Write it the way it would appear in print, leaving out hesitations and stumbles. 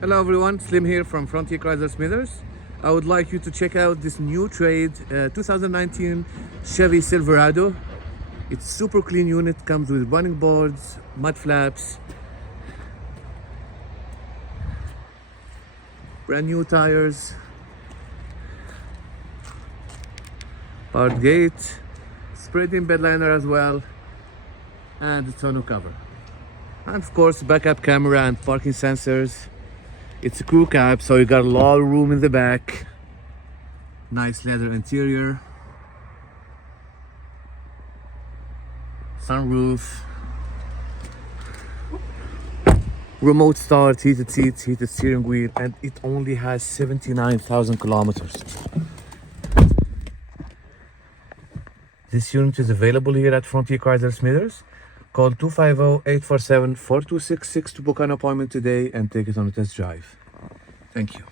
Hello everyone, Slim here from Frontier Chrysler Smithers. I would like you to check out this new trade 2019 Chevy Silverado. It's super clean unit, comes with running boards, mud flaps, brand new tires, powered gate, sprayed in bed liner as well, and a tonneau cover. And of course backup camera and parking sensors. It's a crew cab, so you got a lot of room in the back. Nice leather interior. Sunroof. Remote start, heated seats, heated steering wheel, and it only has 79,000 kilometers. This unit is available here at Frontier Chrysler Smithers. Call 250-847-4266 to book an appointment today and take it on a test drive. Thank you.